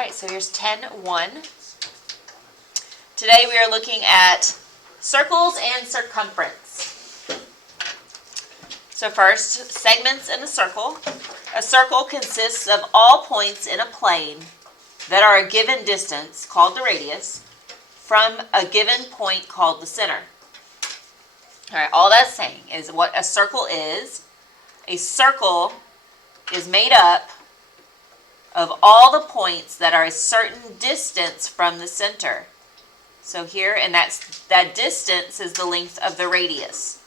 right, so here's 10-1. Today we are looking at circles and circumference. So first, segments in a circle. A circle consists of all points in a plane that are a given distance, called the radius, from a given point called the center. All right, all that's saying is what a circle is. A circle is made up of all the points that are a certain distance from the center. So here, and that distance is the length of the radius.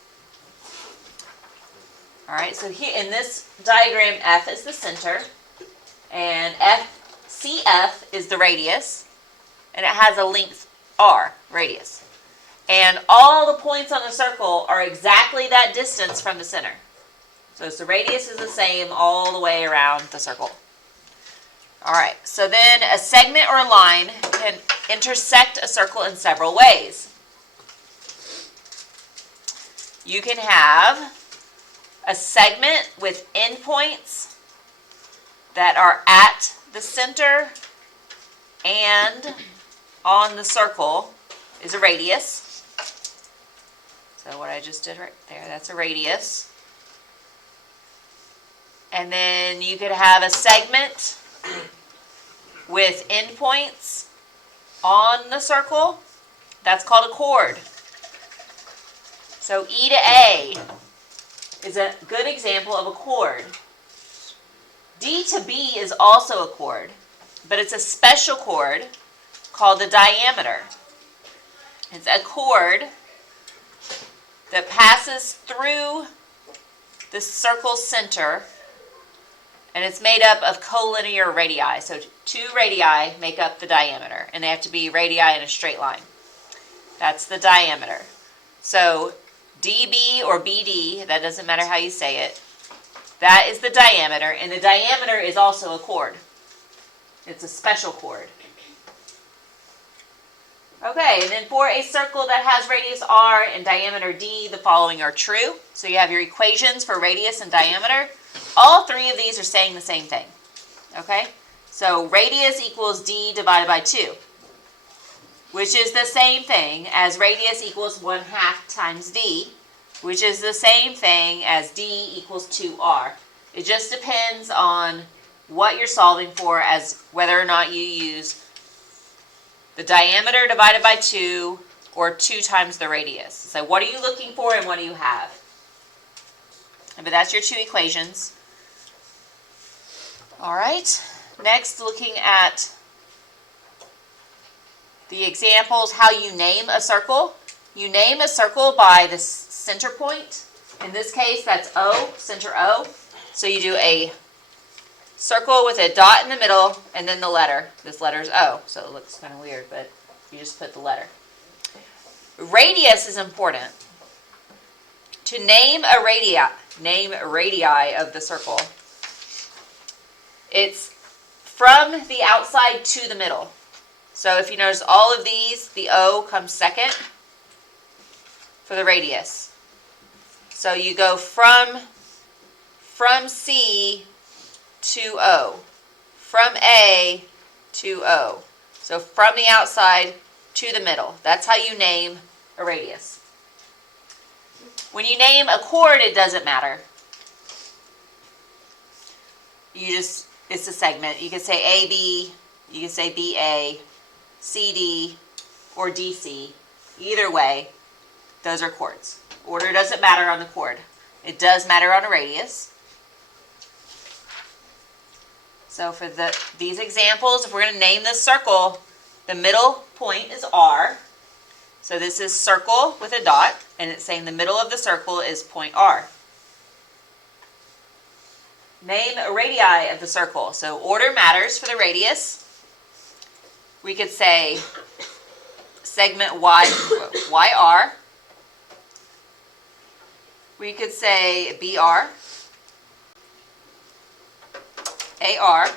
All right, so here in this diagram, F is the center, and CF is the radius, and it has a length R, radius. And all the points on the circle are exactly that distance from the center. So the radius is the same all the way around the circle. All right, so then a segment or a line can intersect a circle in several ways. You can have a segment with endpoints that are at the center and on the circle is a radius. So what I just did right there, that's a radius. And then you could have a segment with endpoints on the circle. That's called a chord. So E to A is a good example of a chord. D to B is also a chord, but it's a special chord called the diameter. It's a chord that passes through the circle's center, and it's made up of collinear radii. So two radii make up the diameter, and they have to be radii in a straight line. That's the diameter. So DB or BD, that doesn't matter how you say it, that is the diameter, and the diameter is also a chord. It's a special chord. Okay, and then for a circle that has radius R and diameter D, the following are true. So you have your equations for radius and diameter. All three of these are saying the same thing. Okay, so radius equals D divided by 2, which is the same thing as radius equals 1/2 times D, which is the same thing as D equals 2R. It just depends on what you're solving for as whether or not you use the diameter divided by 2 or 2 times the radius. So what are you looking for and what do you have? But that's your two equations. All right, next looking at the examples, how you name a circle. You name a circle by the center point. In this case, that's O, center O. So you do a circle with a dot in the middle and then the letter. This letter is O, so it looks kind of weird, but you just put the letter. Radius is important. To name a radii of the circle, it's from the outside to the middle. So if you notice all of these, the O comes second for the radius. So you go from C to O, from A to O. So from the outside to the middle. That's how you name a radius. When you name a chord, it doesn't matter. It's a segment. You can say AB, you can say BA, CD, or DC. Either way, those are chords. Order doesn't matter on the chord. It does matter on a radius. So for these examples, if we're going to name this circle, the middle point is R. So this is circle with a dot, and it's saying the middle of the circle is point R. Name a radii of the circle. So order matters for the radius. We could say segment YR. We could say BR, AR,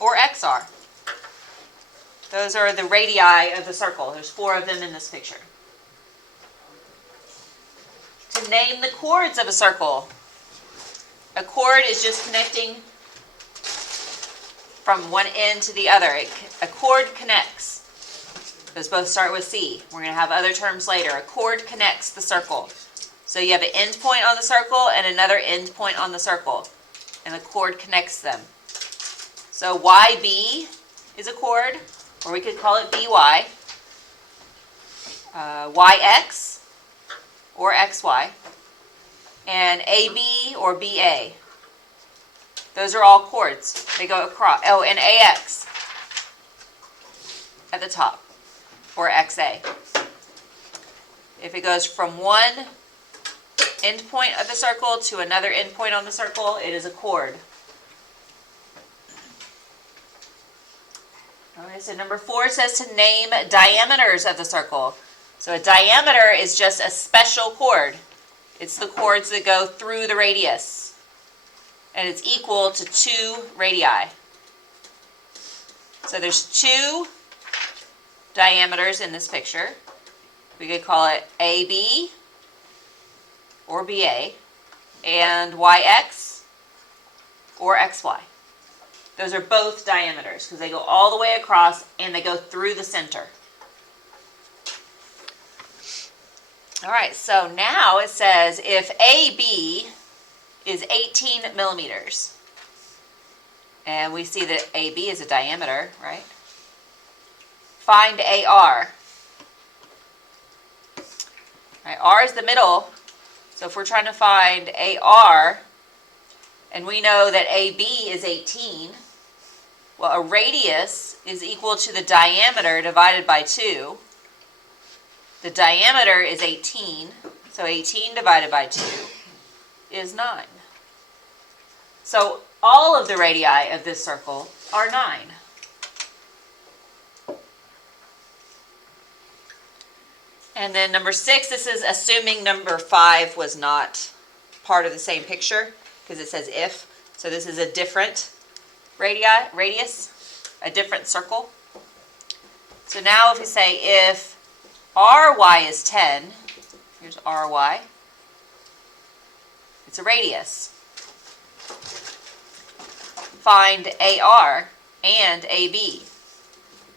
or XR. Those are the radii of the circle. There's 4 of them in this picture. To name the chords of a circle. A chord is just connecting from one end to the other. A chord connects. Those both start with C. We're going to have other terms later. A chord connects the circle. So you have an end point on the circle and another end point on the circle. And the chord connects them. So YB is a chord, or we could call it BY. YX, or XY. And AB or BA. Those are all chords. They go across. Oh, and AX at the top, or XA. If it goes from one end point of the circle to another end point on the circle, it is a chord. Okay, so number 4 says to name diameters of the circle. So a diameter is just a special chord. It's the chords that go through the radius. And it's equal to 2 radii. So there's 2 diameters in this picture. We could call it AB or BA, and YX or XY. Those are both diameters because they go all the way across and they go through the center. All right, so now it says if AB is 18 millimeters, and we see that AB is a diameter, right? Find AR. Right, R is the middle, so if we're trying to find AR, and we know that AB is 18, well, a radius is equal to the diameter divided by 2. The diameter is 18, so 18 divided by 2 is 9. So all of the radii of this circle are 9. And then number 6, this is assuming number 5 was not part of the same picture, because it says if. So this is a different radius, a different circle. So now if we say if RY is 10, here's RY, it's a radius. Find AR and AB.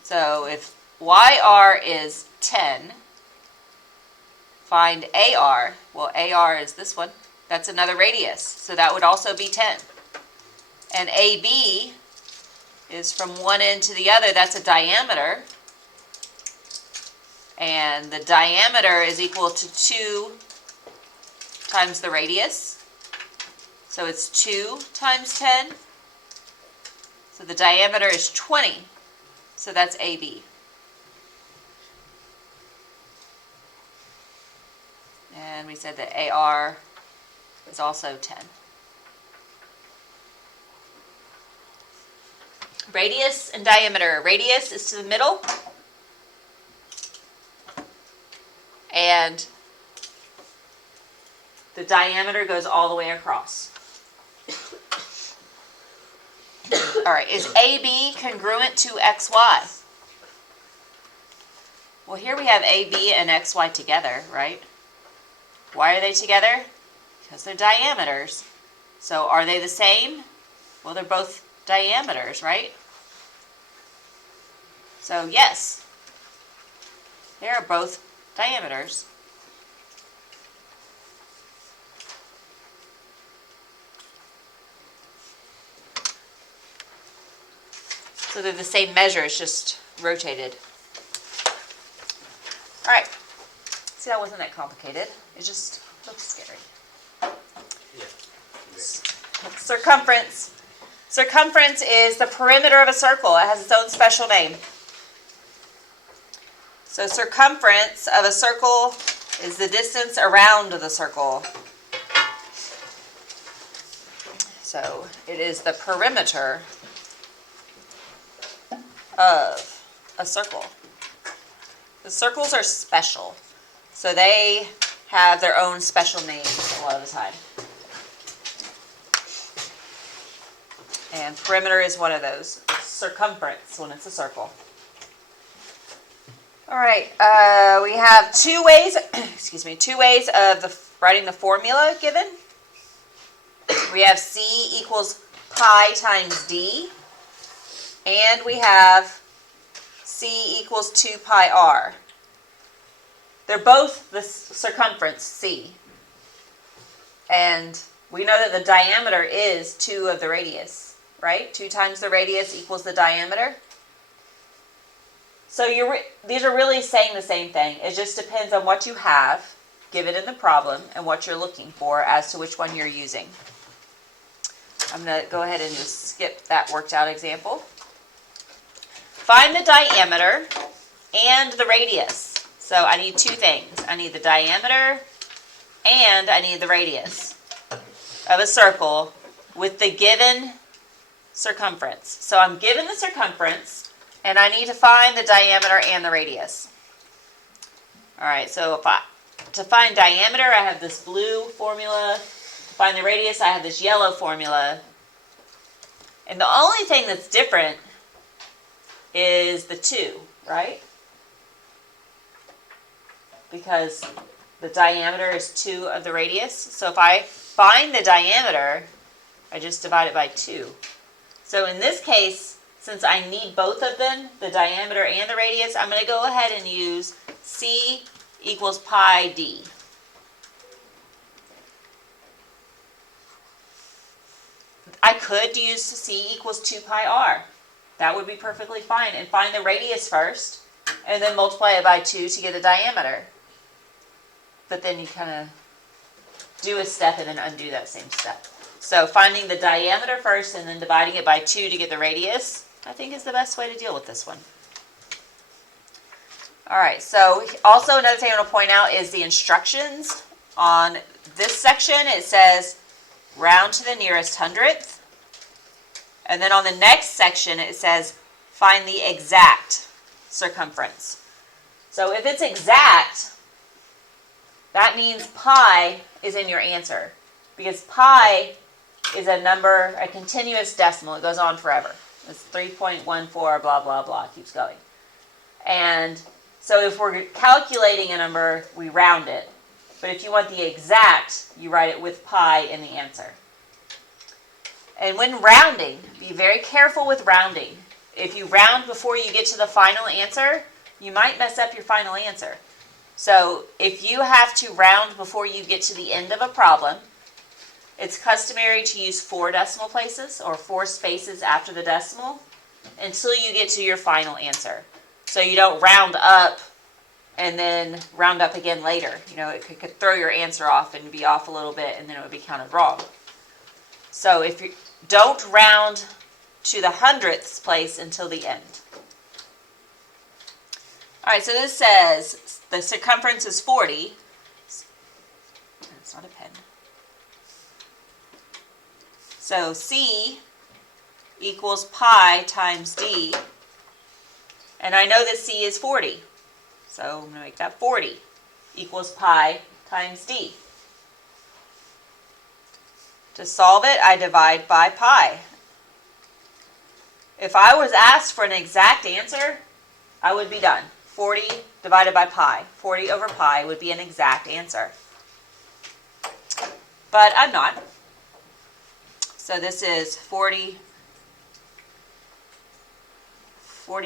So if YR is 10, find AR. Well, AR is this one. That's another radius. So that would also be 10. And AB is from one end to the other. That's a diameter. And the diameter is equal to 2 times the radius. So it's 2 times 10. So the diameter is 20. So that's AB. And we said that AR is also 10. Radius and diameter. Radius is to the middle. And the diameter goes all the way across. All right, is AB congruent to XY? Well, here we have AB and XY together, right? Why are they together? Because they're diameters. So are they the same? Well, they're both diameters, right? So yes, they are both diameters. So they're the same measure, it's just rotated. All right. See, that wasn't that complicated. It just looks scary. Yeah. Circumference. Circumference is the perimeter of a circle. It has its own special name. So circumference of a circle is the distance around the circle. So it is the perimeter of a circle. The circles are special. So they have their own special names a lot of the time. And perimeter is one of those. Circumference when it's a circle. All right, we have 2 ways, two ways of writing the formula given. We have C equals pi times D. and we have C equals 2 pi r. They're both the circumference, C. And we know that the diameter is 2 of the radius, right? 2 times the radius equals the diameter. So these are really saying the same thing. It just depends on what you have given in the problem and what you're looking for as to which one you're using. I'm going to go ahead and just skip that worked out example. Find the diameter and the radius. So I need 2 things. I need the diameter and I need the radius of a circle with the given circumference. So I'm given the circumference and I need to find the diameter and the radius. All right, so to find diameter, I have this blue formula. To find the radius, I have this yellow formula. And the only thing that's different is the 2, right? Because the diameter is 2 of the radius. So if I find the diameter, I just divide it by 2. So in this case, since I need both of them, the diameter and the radius, I'm going to go ahead and use C equals pi d. I could use C equals 2 pi r. That would be perfectly fine. And find the radius first, and then multiply it by 2 to get the diameter. But then you kind of do a step and then undo that same step. So finding the diameter first and then dividing it by 2 to get the radius, I think is the best way to deal with this one. All right, so also another thing I want to point out is the instructions. On this section, it says round to the nearest hundredth. And then on the next section, it says find the exact circumference. So if it's exact, that means pi is in your answer, because pi is a number, a continuous decimal. It goes on forever. It's 3.14, blah, blah, blah. It keeps going. And so if we're calculating a number, we round it. But if you want the exact, you write it with pi in the answer. And when rounding, be very careful with rounding. If you round before you get to the final answer, you might mess up your final answer. So if you have to round before you get to the end of a problem, it's customary to use 4 decimal places or 4 spaces after the decimal until you get to your final answer. So you don't round up and then round up again later. You know, it could throw your answer off and be off a little bit, and then it would be counted wrong. So if you don't round to the hundredths place until the end. All right, so this says the circumference is 40. That's not a pen. So C equals pi times d. And I know that C is 40. So I'm going to make that 40 equals pi times d. To solve it, I divide by pi. If I was asked for an exact answer, I would be done. 40 divided by pi. 40 over pi would be an exact answer. But I'm not. So this is 40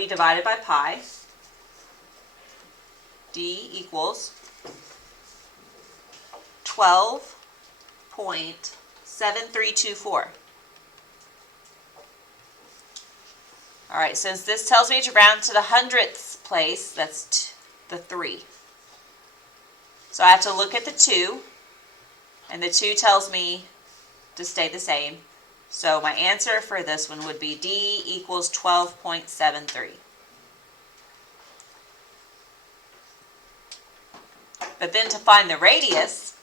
divided by pi. D equals 12.7324. All right, since this tells me to round to the hundredths place, that's the 3. So I have to look at the 2, and the 2 tells me to stay the same. So my answer for this one would be D equals 12.73. But then to find the radius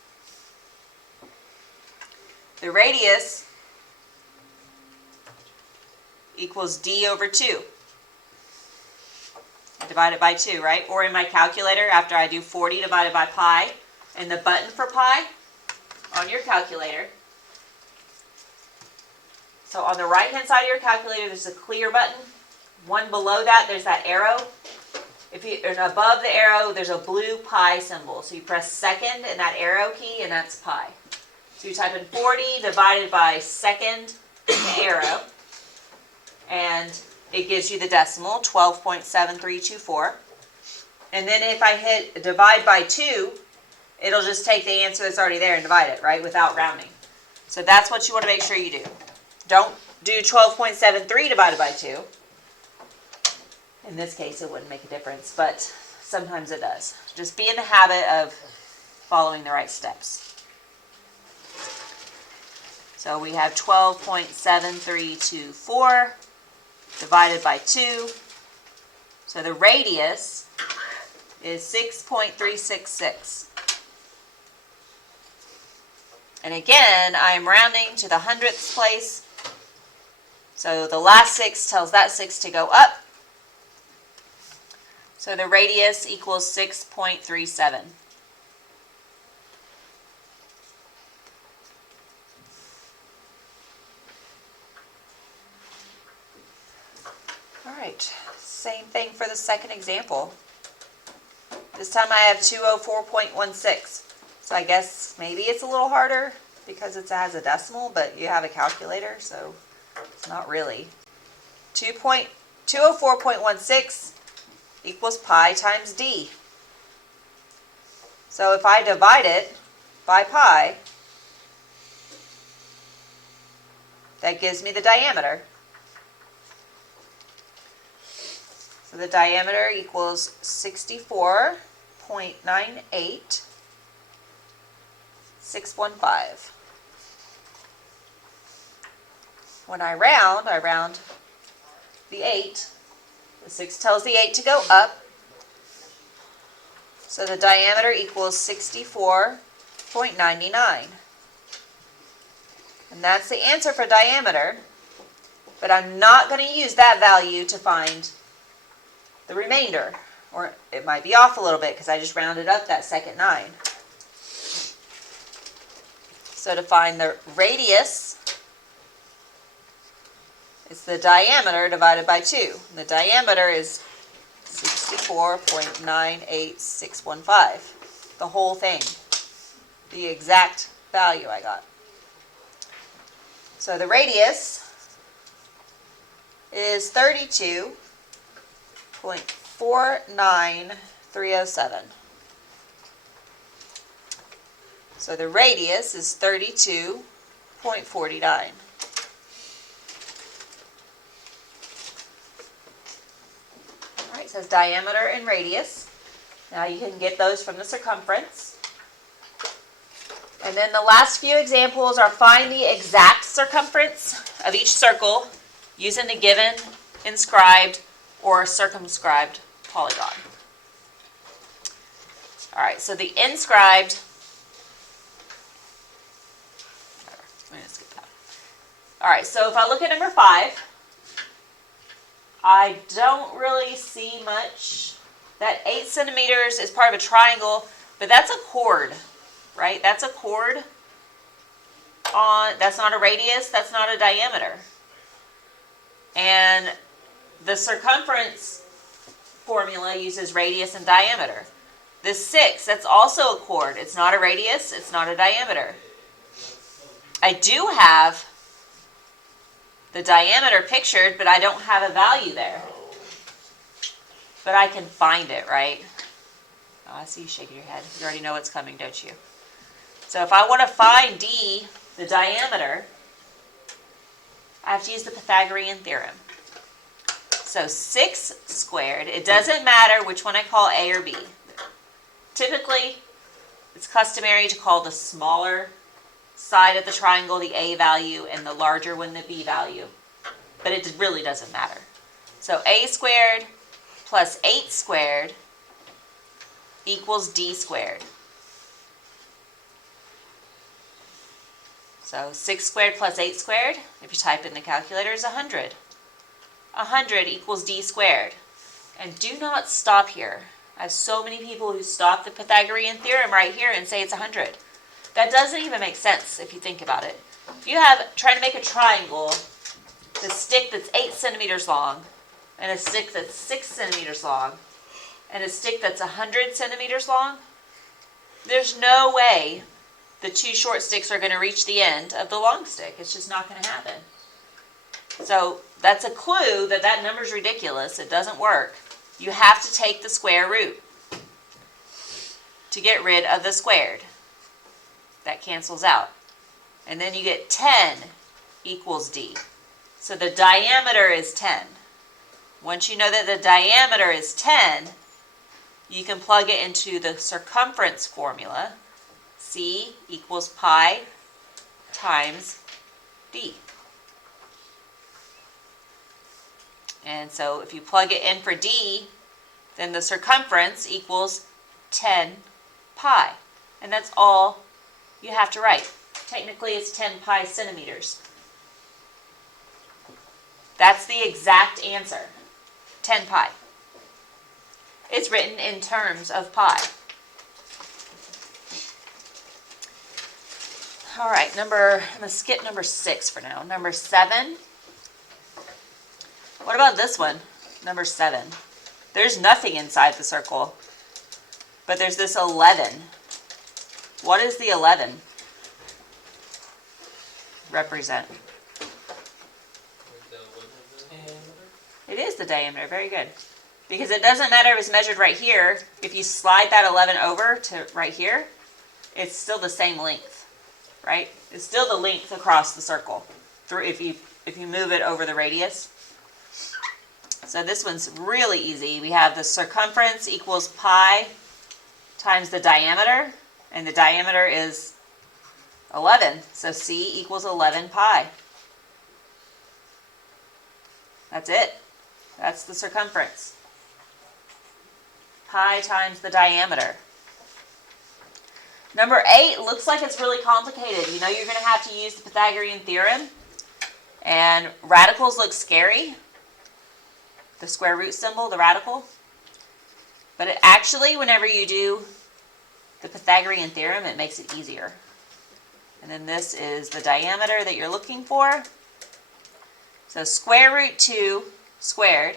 equals D over 2. I divide it by 2, right? Or in my calculator, after I do 40 divided by pi, and the button for pi on your calculator. So on the right-hand side of your calculator, there's a clear button. One below that, there's that arrow. And above the arrow, there's a blue pi symbol. So you press second and that arrow key, and that's pi. So you type in 40 divided by second and the arrow. And it gives you the decimal, 12.7324. And then if I hit divide by 2, it'll just take the answer that's already there and divide it, right, without rounding. So that's what you want to make sure you do. Don't do 12.73 divided by 2. In this case, it wouldn't make a difference, but sometimes it does. Just be in the habit of following the right steps. So we have 12.7324 divided by 2. So the radius is 6.366. And again, I am rounding to the hundredths place. So the last 6 tells that 6 to go up. So the radius equals 6.37. All right, same thing for the second example. This time I have 204.16. So I guess maybe it's a little harder because it has a decimal, but you have a calculator, so it's not really. 204.16 equals pi times d. So if I divide it by pi, that gives me the diameter. So the diameter equals 64.98615. When I round the 8. The 6 tells the 8 to go up. So the diameter equals 64.99. And that's the answer for diameter. But I'm not going to use that value to find the remainder. Or it might be off a little bit because I just rounded up that second 9. So to find the radius, it's the diameter divided by 2. The diameter is 64.98615. The whole thing. The exact value I got. So the radius is 32.49307. So the radius is 32.49. It says diameter and radius. Now you can get those from the circumference. And then the last few examples are find the exact circumference of each circle using the given, inscribed, or circumscribed polygon. All right, so the inscribed, I'm going to skip that. All right, so if I look at number 5, I don't really see much. That 8 centimeters is part of a triangle, but that's a chord, right? That's a chord. That's not a radius, that's not a diameter. And the circumference formula uses radius and diameter. The 6, that's also a chord. It's not a radius, it's not a diameter. I do have the diameter pictured, but I don't have a value there. But I can find it, right? Oh, I see you shaking your head. You already know what's coming, don't you? So if I want to find D, the diameter, I have to use the Pythagorean theorem. So 6 squared, it doesn't matter which one I call A or B. Typically, it's customary to call the smaller side of the triangle the A value and the larger one the B value. But it really doesn't matter. So A squared plus 8 squared equals D squared. So 6 squared plus 8 squared, if you type in the calculator, is 100. 100 equals D squared. And do not stop here. I have so many people who stop the Pythagorean theorem right here and say it's 100. That doesn't even make sense if you think about it. If you have trying to make a triangle, the stick that's 8 centimeters long, and a stick that's 6 centimeters long, and a stick that's 100 centimeters long, there's no way the 2 short sticks are going to reach the end of the long stick. It's just not going to happen. So that's a clue that that number's ridiculous. It doesn't work. You have to take the square root to get rid of the squared. That cancels out. And then you get 10 equals d. So the diameter is 10. Once you know that the diameter is 10, you can plug it into the circumference formula. C equals pi times d. And so if you plug it in for d, then the circumference equals 10 pi. And that's all you have to write. Technically, it's 10 pi centimeters. That's the exact answer, 10 pi. It's written in terms of pi. All right, I'm going to skip number 6 for now. Number 7. What about this one? Number 7. There's nothing inside the circle, but there's this 11. What does the 11 represent? It is the diameter. Very good. Because it doesn't matter if it's measured right here. If you slide that 11 over to right here, it's still the same length, right? It's still the length across the circle through if you move it over the radius. So this one's really easy. We have the circumference equals pi times the diameter, and the diameter is 11. So C equals 11 pi. That's it. That's the circumference. Pi times the diameter. Number 8 looks like it's really complicated. You know you're going to have to use the Pythagorean theorem. And radicals look scary. The square root symbol, the radical. But it actually, whenever you do the Pythagorean theorem, it makes it easier. And then this is the diameter that you're looking for. So square root 2 squared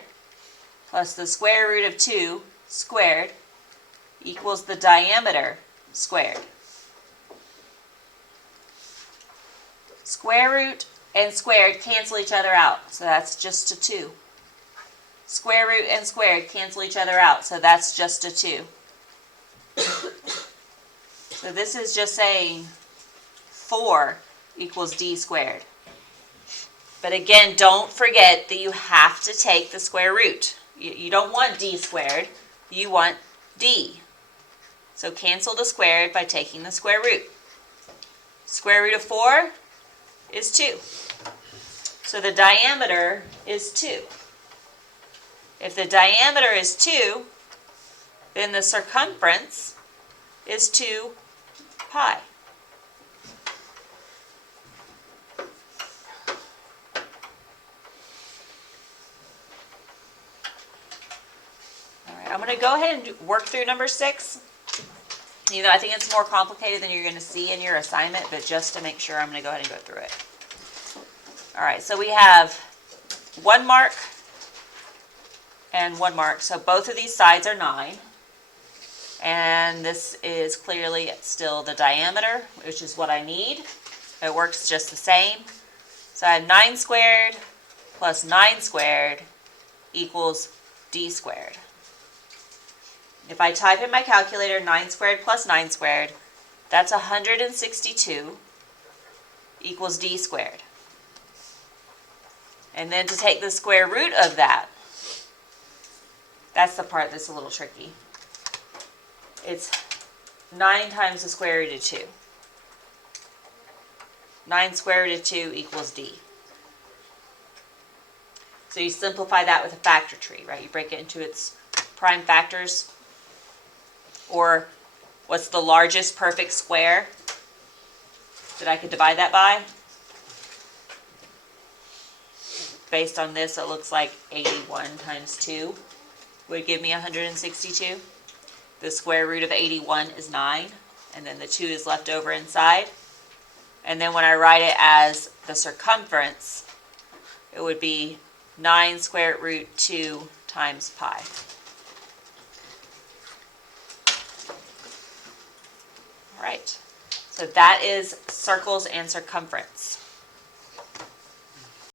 plus the square root of 2 squared equals the diameter squared. Square root and squared cancel each other out, so that's just a 2. Square root and squared cancel each other out, so that's just a 2. So this is just saying 4 equals d squared. But again, don't forget that you have to take the square root. You don't want d squared, you want d. So cancel the squared by taking the square root. Square root of 4 is 2. So the diameter is 2. If the diameter is 2, then the circumference is 2 pi. All right, I'm going to go ahead and work through number 6. You know, I think it's more complicated than you're going to see in your assignment, but just to make sure, I'm going to go ahead and go through it. All right, so we have 1 mark and 1 mark. So both of these sides are 9. And this is clearly still the diameter, which is what I need. It works just the same. So I have 9 squared plus 9 squared equals d squared. If I type in my calculator 9 squared plus 9 squared, that's 162 equals d squared. And then to take the square root of that, that's the part that's a little tricky. It's 9 times the square root of 2. 9 square root of 2 equals d. So you simplify that with a factor tree, right? You break it into its prime factors. Or what's the largest perfect square that I could divide that by? Based on this, it looks like 81 times 2 would give me 162. The square root of 81 is 9, and then the 2 is left over inside. And then when I write it as the circumference, it would be 9 square root 2 times pi. All right, so that is circles and circumference.